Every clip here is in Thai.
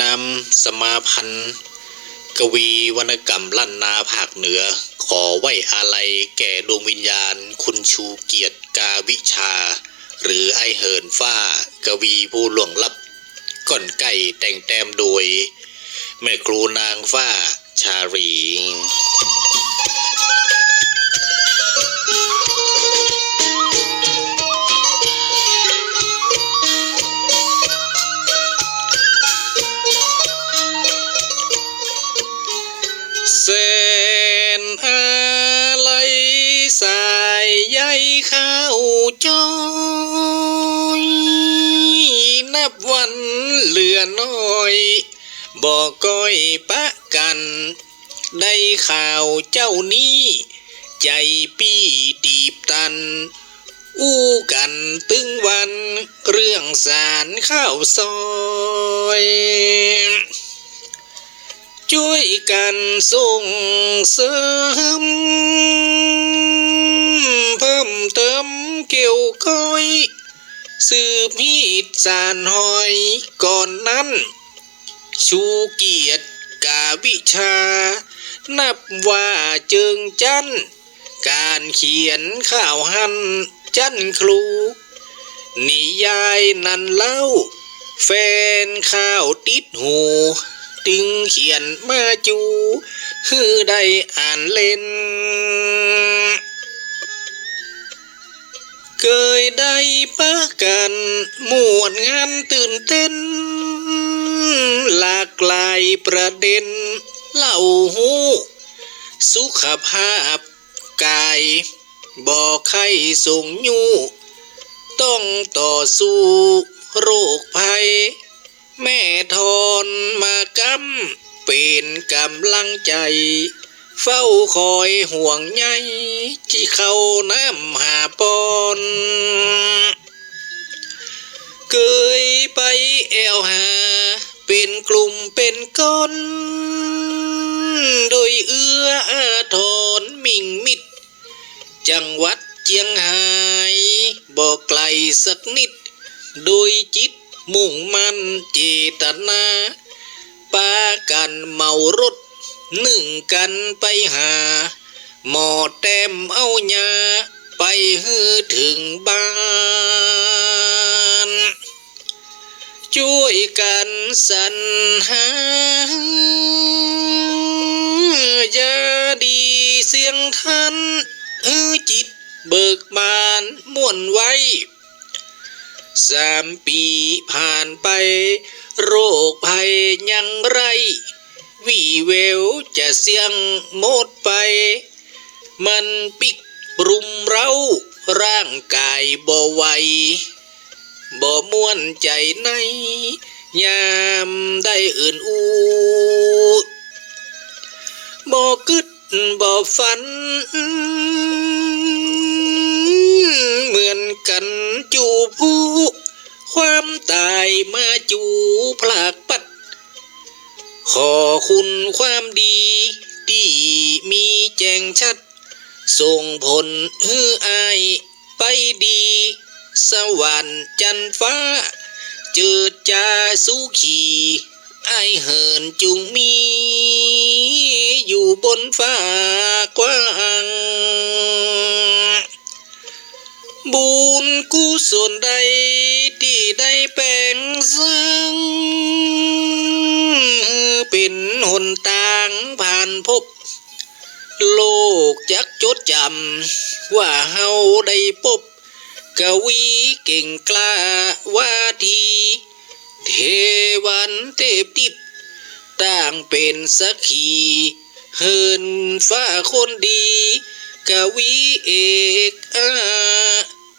นามสมาพันธ์กวีวรรณกรรมลั่นนาภาคเหนือ ขอไหว้อาลัยแก่ดวงวิญญาณ คุณชูเกียรติกาวิชา หรือไอเหินฟ้า กวีผู้หลวงลับก่อนไก่แต่งแต้มโดย แม่ครูนางฟ้าชารี ข้าวจอยนับวันเหลือน้อยบอกก้อยปะกัน ได้ข่าวเจ้านี้ ใจปี้ตีบตัน อู้กันตึงวันเรื่องสารข้าวซอยช่วยกันส่งเสริม สืบฮีดสารหอยก่อนนั้น ชูเกียรติกาวิชา นับว่าเจิงจัน การเขียนข่าวหันจันครู นิยายนั้นเล่า แฟนข้าวติดหูตึงเขียนมาจูฮือได้อ่านเล่น เคยได้ปะกันมวนงานตื่นเต้น หลากหลายประเด็น เล่าหูสุขภาพกาย บอกใครส่งยูต้องต่อสู้โรคภัย แม่ทอนมากำเป็นกำลังใจ เฝ้าคอยห่วงใยที่เขาน้ำหาปอนเคยไปแอวหา เป็นกลุ่มเป็นก้อนโดยเอื้ออาทรมิ่งมิด จังหวัดเจียงไฮ้บอกไกลสักนิด โดยจิตมุ่งมันเจตนาปากันเมารถ หนึ่งกันไปหา หมอแต้มเอายาไปฮือถึงบ้าน ช่วยกันสรรหายาดีเสียงทันเออจิตเบิกบานม่วนไว้ สามปีผ่านไป โรคภัยยังไร เววจะเสียงหมดไป มันปิกรุมเราร่างกายบ่ไหวบ่ม่วนใจใน ยามได้อื่นอูบ่กึดบ่ฝัน เหมือนกันจูผู้ค ขอคุณความดีที่มีแจ้งชัด ส่งผลฮืออายไปดี สวรรค์จันฟ้า เจิดจาสุขีไอเหินจุงมี อยู่บนฟ้ากว้าง บุญกุศลใดที่ได้แปลงสร้า นหนทางผ่านพบ โลกจักจดจำ ว่าเฮาได้พบกวีเก่งกล้าว่าที เทวันเทพทิพต่างเป็นสักขีเฮินฟ้าคนดี กวีเอกอา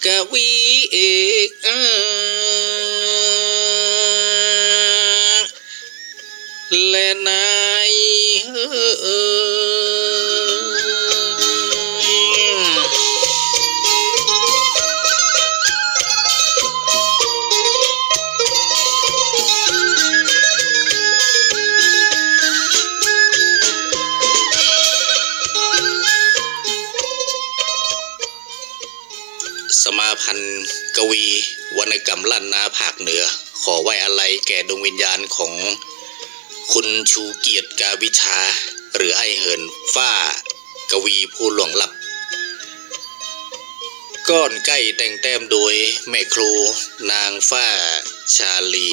กวีเอกอา และนายเอสมาพันธ์กวี วรรณกรรมลั่นนาภาคเหนือ ขอไว้อะไรแก่ดวงวิญญาณของ คุณชูเกียรติกาวิชา หรือไอเหินฝ้า กวีผู้หลวงลับ ก้อนใกล้แต่งแต้มโดยแม่ครูนางฝ้าชาลี